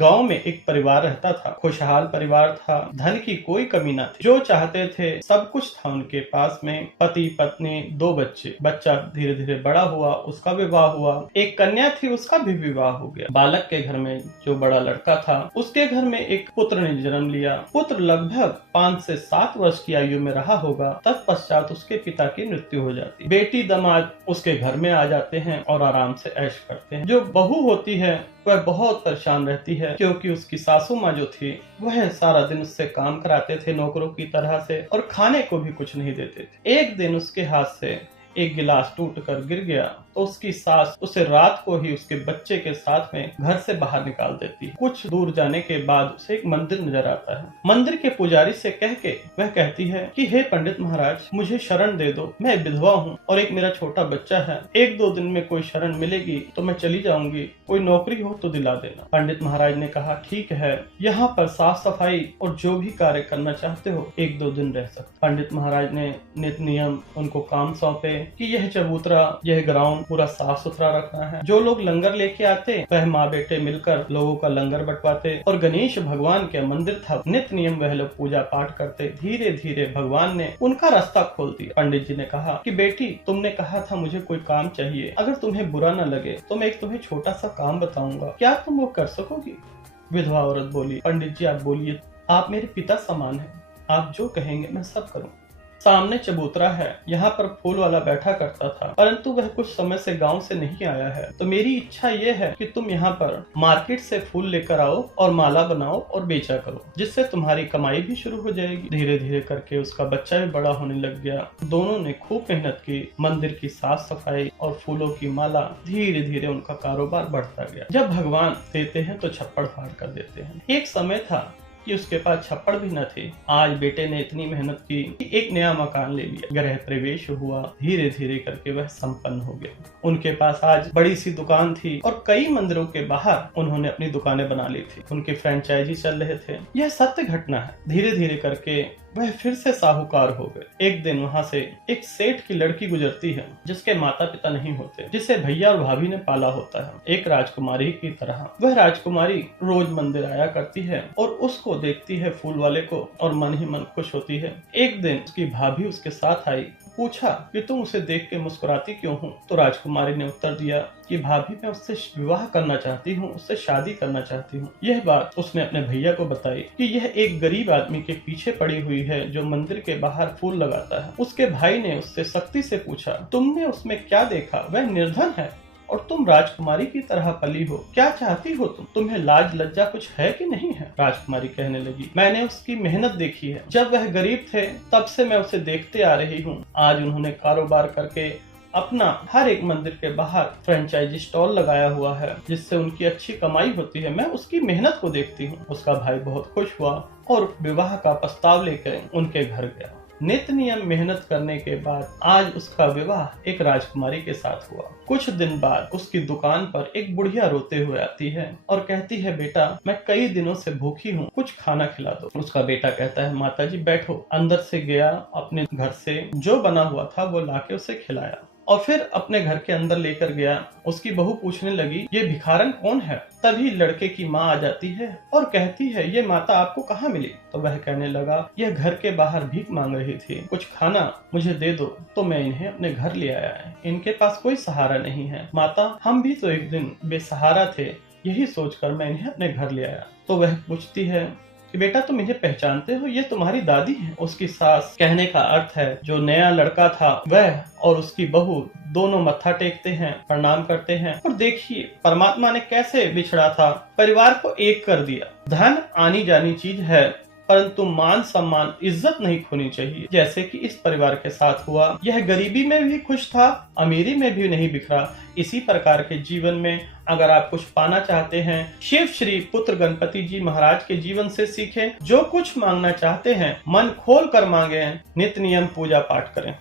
गांव में एक परिवार रहता था। खुशहाल परिवार था, धन की कोई कमी न थी। जो चाहते थे सब कुछ था उनके पास में। पति पत्नी, 2 बच्चे। बच्चा धीरे धीरे बड़ा हुआ, उसका विवाह हुआ। एक कन्या थी, उसका भी विवाह हो गया। बालक के घर में जो बड़ा लड़का था, उसके घर में एक पुत्र ने जन्म लिया। पुत्र लगभग 5 से 7 वर्ष की आयु में रहा होगा, तत्पश्चात उसके पिता की मृत्यु हो जाती। बेटी दामाद उसके घर में आ जाते हैं और आराम से ऐश करते हैं। जो बहू होती है वह बहुत परेशान रहती है, क्योंकि उसकी सासू माँ जो थी वह सारा दिन उससे काम कराते थे नौकरों की तरह से, और खाने को भी कुछ नहीं देते थे। एक दिन उसके हाथ से एक गिलास टूटकर गिर गया तो उसकी सास उसे रात को ही उसके बच्चे के साथ में घर से बाहर निकाल देती है। कुछ दूर जाने के बाद उसे एक मंदिर नजर आता है। मंदिर के पुजारी से कह के वह कहती है कि हे पंडित महाराज, मुझे शरण दे दो, मैं विधवा हूँ और एक मेरा छोटा बच्चा है। 1-2 दिन में कोई शरण मिलेगी तो मैं चली जाऊंगी, कोई नौकरी हो तो दिला देना। पंडित महाराज ने कहा ठीक है, यहाँ पर साफ सफाई और जो भी कार्य करना चाहते हो 1-2 दिन रह सकते। पंडित महाराज ने नित नियम उनको काम सौंपे कि यह चबूतरा, यह ग्राउंड पूरा साफ सुथरा रखना है। जो लोग लंगर लेके आते वह माँ बेटे मिलकर लोगों का लंगर बंटवाते, और गणेश भगवान के मंदिर था, नित नियम वह लोग पूजा पाठ करते। धीरे धीरे भगवान ने उनका रास्ता खोल दिया। पंडित जी ने कहा कि बेटी, तुमने कहा था मुझे कोई काम चाहिए, अगर तुम्हें बुरा न लगे तो मैं एक तुम्हें छोटा सा काम बताऊंगा, क्या तुम वो कर सकोगी? विधवा औरत बोली, पंडित जी आप बोलिए, आप मेरे पिता समान हैं, आप जो कहेंगे मैं सब करूँ। सामने चबूतरा है, यहाँ पर फूल वाला बैठा करता था, परंतु वह कुछ समय से गांव से नहीं आया है, तो मेरी इच्छा ये है कि तुम यहाँ पर मार्केट से फूल लेकर आओ और माला बनाओ और बेचा करो, जिससे तुम्हारी कमाई भी शुरू हो जाएगी। धीरे धीरे करके उसका बच्चा भी बड़ा होने लग गया। दोनों ने खूब मेहनत की, मंदिर की साफ सफाई और फूलों की माला। धीरे धीरे उनका कारोबार बढ़ता गया। जब भगवान देते हैं तो छप्पड़ फाड़ कर देते हैं। एक समय था कि उसके पास छप्पड़ भी न थे। आज बेटे ने इतनी मेहनत की कि एक नया मकान ले लिया, गृह प्रवेश हुआ। धीरे धीरे करके वह संपन्न हो गया। उनके पास आज बड़ी सी दुकान थी और कई मंदिरों के बाहर उन्होंने अपनी दुकानें बना ली थी। उनके फ्रेंचाइजी चल रहे थे। यह सत्य घटना है। धीरे धीरे करके वह फिर से साहूकार हो गए। एक दिन वहाँ से एक सेठ की लड़की गुजरती है, जिसके माता पिता नहीं होते, जिसे भैया और भाभी ने पाला होता है, एक राजकुमारी की तरह। वह राजकुमारी रोज मंदिर आया करती है और उसको देखती है, फूल वाले को, और मन ही मन खुश होती है। एक दिन उसकी भाभी उसके साथ आई, पूछा कि तुम उसे देख के मुस्कुराती क्यों हो? तो राजकुमारी ने उत्तर दिया कि भाभी, मैं उससे विवाह करना चाहती हूँ, उससे शादी करना चाहती हूँ। यह बात उसने अपने भैया को बताई कि यह एक गरीब आदमी के पीछे पड़ी हुई है जो मंदिर के बाहर फूल लगाता है। उसके भाई ने उससे सख्ती से पूछा, तुमने उसमें क्या देखा? वह निर्धन है और तुम राजकुमारी की तरह पली हो, क्या चाहती हो तुम? तुम्हें लाज लज्जा कुछ है कि नहीं है? राजकुमारी कहने लगी, मैंने उसकी मेहनत देखी है। जब वह गरीब थे तब से मैं उसे देखते आ रही हूँ। आज उन्होंने कारोबार करके अपना हर एक मंदिर के बाहर फ्रेंचाइजी स्टॉल लगाया हुआ है, जिससे उनकी अच्छी कमाई होती है। मैं उसकी मेहनत को देखती हूँ। उसका भाई बहुत खुश हुआ और विवाह का प्रस्ताव लेकर उनके घर गया। नित्य नियम मेहनत करने के बाद आज उसका विवाह एक राजकुमारी के साथ हुआ। कुछ दिन बाद उसकी दुकान पर एक बुढ़िया रोते हुए आती है और कहती है, बेटा, मैं कई दिनों से भूखी हूँ, कुछ खाना खिला दो। उसका बेटा कहता है, माताजी बैठो। अंदर से गया, अपने घर से जो बना हुआ था वो लाके उसे खिलाया और फिर अपने घर के अंदर लेकर गया। उसकी बहू पूछने लगी, ये भिखारन कौन है? तभी लड़के की माँ आ जाती है और कहती है, ये माता आपको कहाँ मिली? तो वह कहने लगा, यह घर के बाहर भीख मांग रही थी, कुछ खाना मुझे दे दो तो मैं इन्हें अपने घर ले आया है। इनके पास कोई सहारा नहीं है। माता, हम भी तो एक दिन बेसहारा थे, यही सोचकर मैं इन्हें अपने घर ले आया। तो वह पूछती है कि बेटा, तुम इन्हें पहचानते हो? ये तुम्हारी दादी है। उसकी सास, कहने का अर्थ है जो नया लड़का था, वह और उसकी बहू दोनों मत्था टेकते हैं, प्रणाम करते हैं और देखिए परमात्मा ने कैसे बिछड़ा था, परिवार को एक कर दिया। धन आनी जानी चीज है, परंतु मान सम्मान, इज्जत नहीं खोनी चाहिए, जैसे कि इस परिवार के साथ हुआ। यह गरीबी में भी खुश था, अमीरी में भी नहीं बिखरा। इसी प्रकार के जीवन में अगर आप कुछ पाना चाहते हैं, शिव श्री पुत्र गणपति जी महाराज के जीवन से सीखें। जो कुछ मांगना चाहते हैं मन खोल कर मांगे, नित्य नियम पूजा पाठ करें।